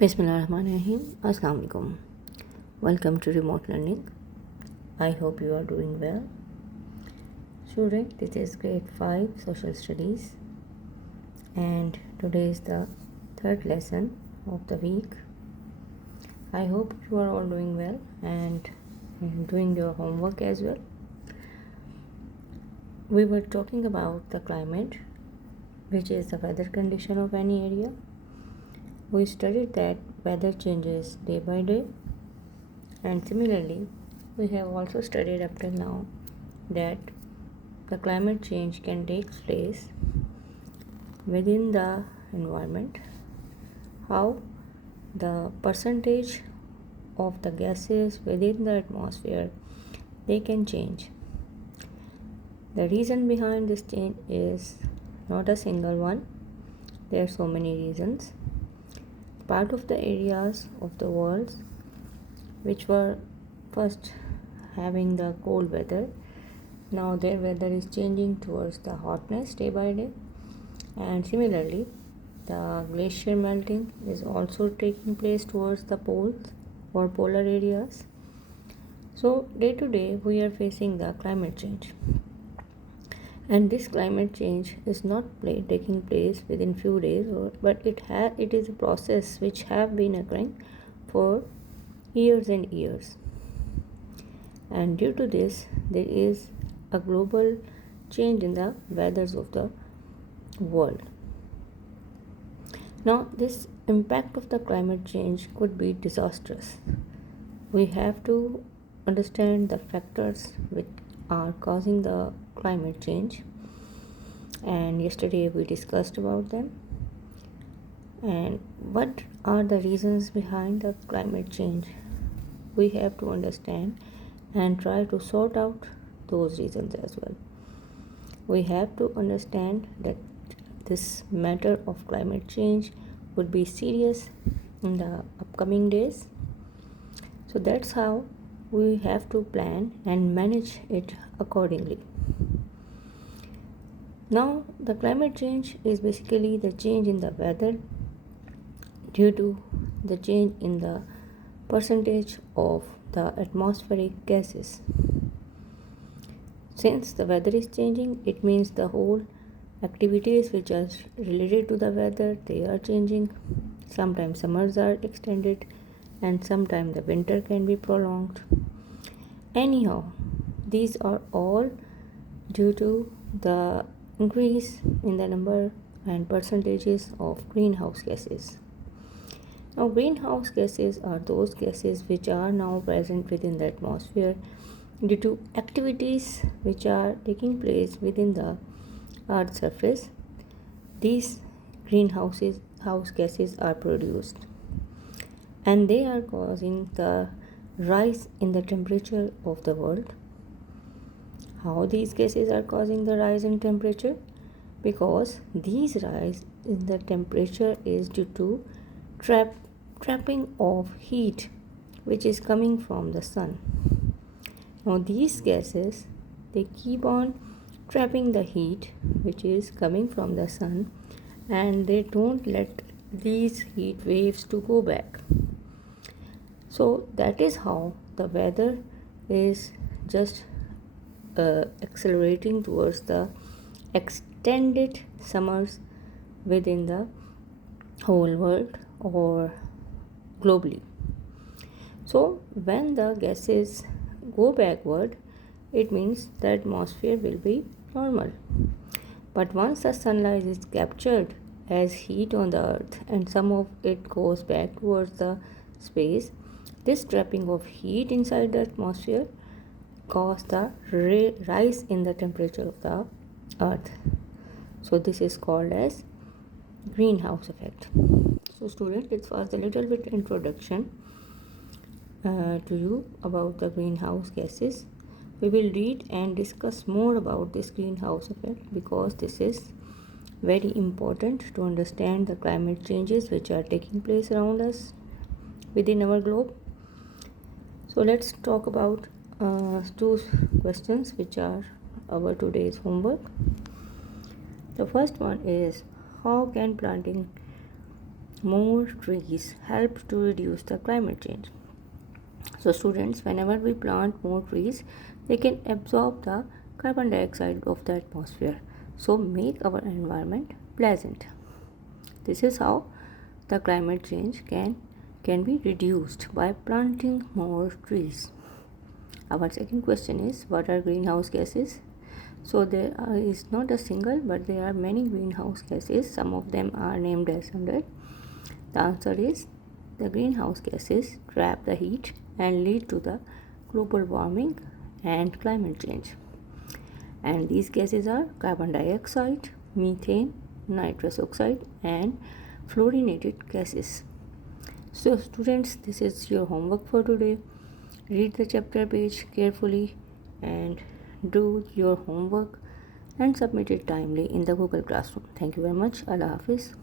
Bismillahirrahmanirrahim. Assalamu alaikum. Welcome to remote learning. I hope you are doing well. Student, this is grade 5 social studies and today is the third lesson of the week. I hope you are all doing well and doing your homework as well. We were talking about the climate, which is the weather condition of any area. We studied that weather changes day by day, and similarly we have also studied up till now that the climate change can take place within the environment, how the percentage of the gases within the atmosphere they can change. The reason behind this change is not a single one. There are so many reasons. Part of the areas of the world which were first having the cold weather, now their weather is changing towards the hotness day by day, and similarly the glacier melting is also taking place towards the poles or polar areas. So day to day we are facing the climate change, and this climate change is not taking place within few days, but it is a process which have been occurring for years and years, and due to this there is a global change in the weathers of the world. Now this impact of the climate change could be disastrous. We have to understand the factors which are causing the climate change, and yesterday we discussed about them, and what are the reasons behind the climate change. We have to understand and try to sort out those reasons as well. We have to understand that this matter of climate change would be serious in the upcoming days, so that's how we have to plan and manage it accordingly. Now the climate change is basically the change in the weather due to the change in the percentage of the atmospheric gases. Since the weather is changing, it means the whole activities which are related to the weather, they are changing. Sometimes summers are extended and sometimes the winter can be prolonged. Anyhow, these are all due to the increase in the number and percentages of greenhouse gases. Now greenhouse gases are those gases which are now present within the atmosphere due to activities which are taking place within the earth's surface. These greenhouse gases are produced, and they are causing the rise in the temperature of the world. How these gases are causing the rise in temperature? Because these rise in the temperature is due to trapping of heat which is coming from the sun. Now these gases, they keep on trapping the heat which is coming from the sun, and they don't let these heat waves to go back. So that is how the weather is just accelerating towards the extended summers within the whole world or globally. So when the gases go backward, it means the atmosphere will be normal. But once the sunlight is captured as heat on the earth and some of it goes back towards the space, this trapping of heat inside the atmosphere cause the rise in the temperature of the earth. So this is called as greenhouse effect. So student, it was a little bit introduction to you about the greenhouse gases. We will read and discuss more about this greenhouse effect because this is very important to understand the climate changes which are taking place around us within our globe. So let's talk about two questions which are our today's homework. The first one is, how can planting more trees help to reduce the climate change. So students, whenever we plant more trees, they can absorb the carbon dioxide of the atmosphere, so make our environment pleasant. This is how the climate change can be reduced by planting more trees. Our second question is, what are greenhouse gases? So there is not a single, but there are many greenhouse gases. Some of them are named as under. The answer is, the greenhouse gases trap the heat and lead to the global warming and climate change. And these gases are carbon dioxide, methane, nitrous oxide, and fluorinated gases. So students, this is your homework for today. Read the chapter page carefully and do your homework and submit it timely in the Google Classroom. Thank you very much. Allah Hafiz.